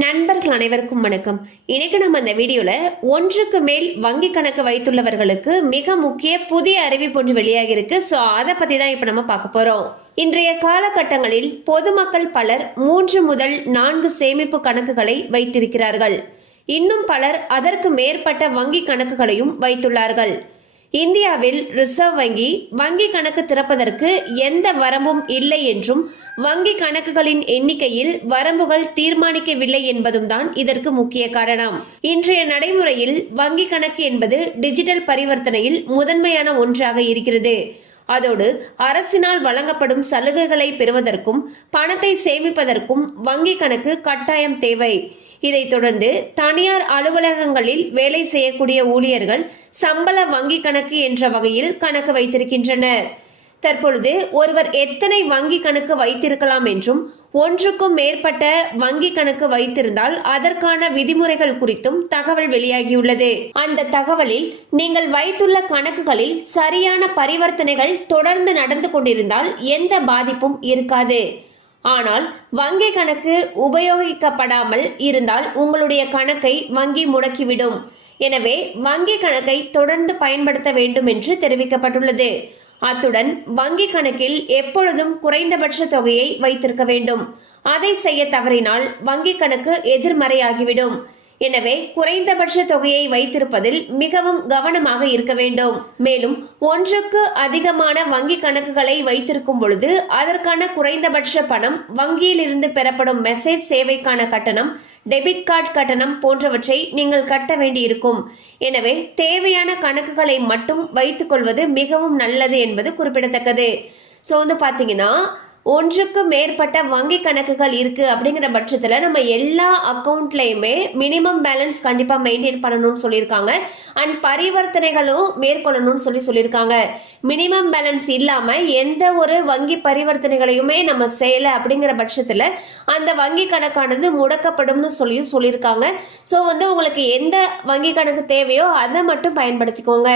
நண்பர்கள் அனைவருக்கும் வணக்கம். இன்னைக்கு நம்ம இந்த வீடியோல ஒன்றுக்கு மேல் வங்கி கணக்கு வைத்துள்ளவர்களுக்கு மிக முக்கிய புதிய அறிவிப்பு ஒன்று வெளியாகி இருக்கு. ஸோ அதை பத்தி தான் இப்ப நம்ம பார்க்க போறோம். இன்றைய காலகட்டங்களில் பொதுமக்கள் பலர் 3 முதல் 4 சேமிப்பு கணக்குகளை வைத்திருக்கிறார்கள். இன்னும் பலர் அதற்கு மேற்பட்ட வங்கி கணக்குகளையும் வைத்துள்ளார்கள். இந்தியாவில் ரிசர்வ் வங்கி கணக்கு திறப்பதற்கு எந்த வரம்பும் இல்லை என்றும் வங்கி கணக்குகளின் எண்ணிக்கையில் வரம்புகள் தீர்மானிக்கவில்லை என்பதும் தான் இதற்கு முக்கிய காரணம். இன்றைய நடைமுறையில் வங்கி கணக்கு என்பது டிஜிட்டல் பரிவர்த்தனையில் முதன்மையான ஒன்றாக இருக்கிறது. அதோடு அரசினால் வழங்கப்படும் சலுகைகளை பெறுவதற்கும் பணத்தை சேமிப்பதற்கும் வங்கி கணக்கு கட்டாயம் தேவை. இதைத் தொடர்ந்து தனியார் அலுவலகங்களில் வேலை செய்யக்கூடிய ஊழியர்கள் சம்பள வங்கி கணக்கு என்ற வகையில் கணக்கு வைத்திருக்கின்றனர். தற்பொழுது ஒருவர் எத்தனை வங்கி கணக்கு வைத்திருக்கலாம் என்றும் ஒன்றுக்கும் மேற்பட்ட வங்கி கணக்கு வைத்திருந்தால் அதற்கான விதிமுறைகள் குறித்தும் தகவல் வெளியாகியுள்ளது. அந்த தகவலில் நீங்கள் வைத்துள்ள கணக்குகளில் சரியான பரிவர்த்தனைகள் தொடர்ந்து நடந்து கொண்டிருந்தால் எந்த பாதிப்பும் இருக்காது. ஆனால் வங்கி கணக்கு உபயோகிக்கப்படாமல் இருந்தால் உங்களுடைய கணக்கை வங்கி முடக்கிவிடும். எனவே வங்கி கணக்கை தொடர்ந்து பயன்படுத்த வேண்டும் என்று தெரிவிக்கப்பட்டுள்ளது. அத்துடன் வங்கி கணக்கில் எப்பொழுதும் குறைந்தபட்ச தொகையை வைத்திருக்க வேண்டும். அதை செய்ய தவறினால் வங்கி கணக்கு எதிர்மறையாகிவிடும். எனவே குறைந்தபட்ச தொகையை வைத்திருப்பதில் மிகவும் கவனமாக இருக்க வேண்டும். மேலும் ஒன்றுக்கு அதிகமான வங்கி கணக்குகளை வைத்திருக்கும் பொழுது அதற்கான குறைந்தபட்ச பணம், வங்கியில் இருந்து பெறப்படும் மெசேஜ் சேவைக்கான கட்டணம், டெபிட் கார்டு கட்டணம் போன்றவற்றை நீங்கள் கட்ட வேண்டியிருக்கும். எனவே தேவையான கணக்குகளை மட்டும் வைத்துக் கொள்வது மிகவும் நல்லது என்பது குறிப்பிடத்தக்கது. ஸோ பாத்தீங்கன்னா ஒன்றுக்கு மேற்பட்ட வங்கி கணக்குகள் இருக்கு அப்படிங்கிற பட்சத்துல நம்ம எல்லா அக்கௌண்ட்லயுமே மினிமம் பேலன்ஸ் கண்டிப்பா மெயின்டைன் பண்ணணும்னு சொல்லியிருக்காங்க. அண்ட் பரிவர்த்தனைகளும் மேற்கொள்ளணும்னு சொல்லியிருக்காங்க. மினிமம் பேலன்ஸ் இல்லாம எந்த ஒரு வங்கி பரிவர்த்தனைகளையுமே நம்ம செய்யல அப்படிங்கிற பட்சத்துல அந்த வங்கி கணக்கானது முடக்கப்படும் சொல்லியிருக்காங்க. ஸோ உங்களுக்கு எந்த வங்கி கணக்கு தேவையோ அதை மட்டும் பயன்படுத்திக்கோங்க.